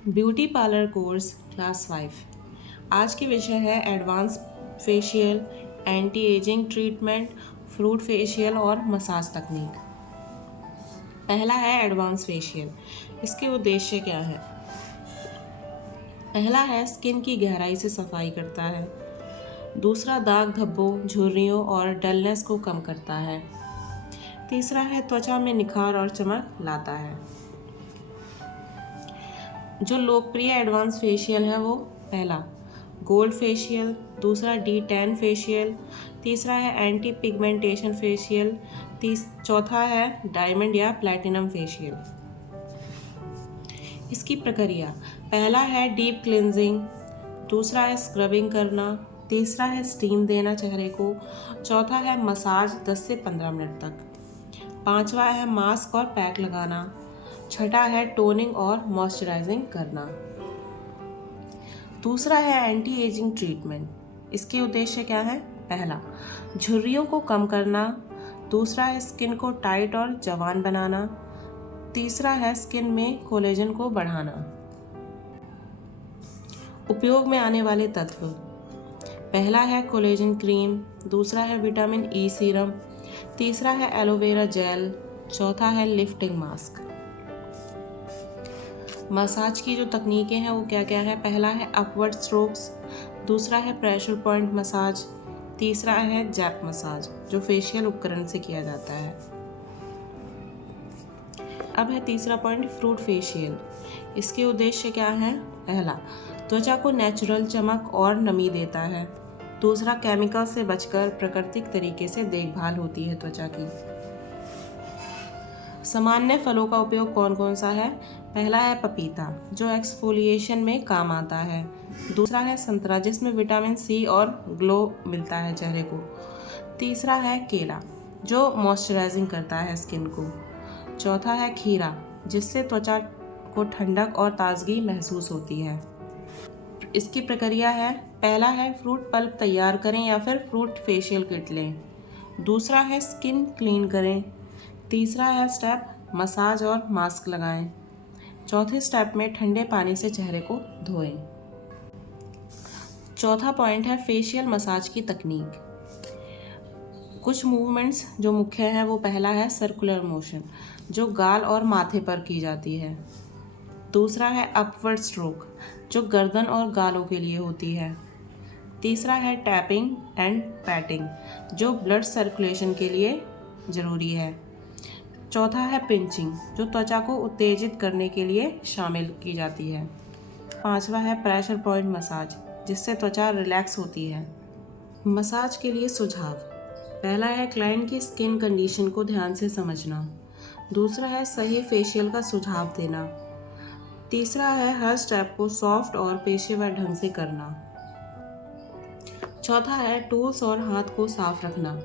Beauty parlour course class 5। आज की विषय है advance facial, anti ageing treatment, fruit facial और मसाज तकनीक। पहला है एडवांस फेशियल। इसके उद्देश्य क्या है? पहला है स्किन की गहराई से सफाई करता है। दूसरा दाग धब्बों, झुर्रियों और डलनेस को कम करता है। तीसरा है त्वचा में निखार और चमक लाता है। जो लोकप्रिय एडवांस फेशियल है वो पहला गोल्ड फेशियल, दूसरा D10 फेशियल, तीसरा है एंटी पिगमेंटेशन फेशियल, चौथा है डायमंड या प्लैटिनम फेशियल। इसकी प्रक्रिया पहला है डीप क्लिनजिंग, दूसरा है स्क्रबिंग करना, तीसरा है स्टीम देना चेहरे को, चौथा है मसाज 10 से 15 मिनट तक, पांचवा है मास्क और पैक लगाना, छठा है टोनिंग और मॉइस्चराइजिंग करना। दूसरा है एंटी एजिंग ट्रीटमेंट। इसके उद्देश्य क्या है? पहला झुर्रियों को कम करना, दूसरा है स्किन को टाइट और जवान बनाना, तीसरा है स्किन में कोलेजन को बढ़ाना। उपयोग में आने वाले तत्व पहला है कोलेजन क्रीम, दूसरा है विटामिन ई सीरम, तीसरा है एलोवेरा जेल, चौथा है लिफ्टिंग मास्क। मसाज की जो तकनीकें हैं वो क्या क्या है? पहला है अपवर्ड स्ट्रोक्स, दूसरा है प्रेशर पॉइंट मसाज, तीसरा है जैक मसाज जो फेशियल उपकरण से किया जाता है। अब है तीसरा पॉइंट फ्रूट फेशियल। इसके उद्देश्य क्या है? पहला त्वचा को नेचुरल चमक और नमी देता है, दूसरा केमिकल से बचकर प्राकृतिक तरीके से देखभाल होती है त्वचा की। सामान्य फलों का उपयोग कौन कौन सा है? पहला है पपीता जो एक्सफोलिएशन में काम आता है, दूसरा है संतरा जिसमें विटामिन सी और ग्लो मिलता है चेहरे को, तीसरा है केला जो मॉइस्चराइजिंग करता है स्किन को, चौथा है खीरा जिससे त्वचा को ठंडक और ताजगी महसूस होती है। इसकी प्रक्रिया है पहला है फ्रूट पल्प तैयार करें या फिर फ्रूट फेशियल किट लें, दूसरा है स्किन क्लीन करें, तीसरा है स्टेप मसाज और मास्क लगाएं, चौथे स्टेप में ठंडे पानी से चेहरे को धोएं। चौथा पॉइंट है फेशियल मसाज की तकनीक। कुछ मूवमेंट्स जो मुख्य हैं वो पहला है सर्कुलर मोशन जो गाल और माथे पर की जाती है, दूसरा है अपवर्ड स्ट्रोक जो गर्दन और गालों के लिए होती है, तीसरा है टैपिंग एंड पैटिंग जो ब्लड सर्कुलेशन के लिए ज़रूरी है, चौथा है पिंचिंग जो त्वचा को उत्तेजित करने के लिए शामिल की जाती है, पांचवा है प्रेशर पॉइंट मसाज जिससे त्वचा रिलैक्स होती है। मसाज के लिए सुझाव पहला है क्लाइंट की स्किन कंडीशन को ध्यान से समझना, दूसरा है सही फेशियल का सुझाव देना, तीसरा है हर स्टेप को सॉफ्ट और पेशेवर ढंग से करना, चौथा है टूल्स और हाथ को साफ रखना।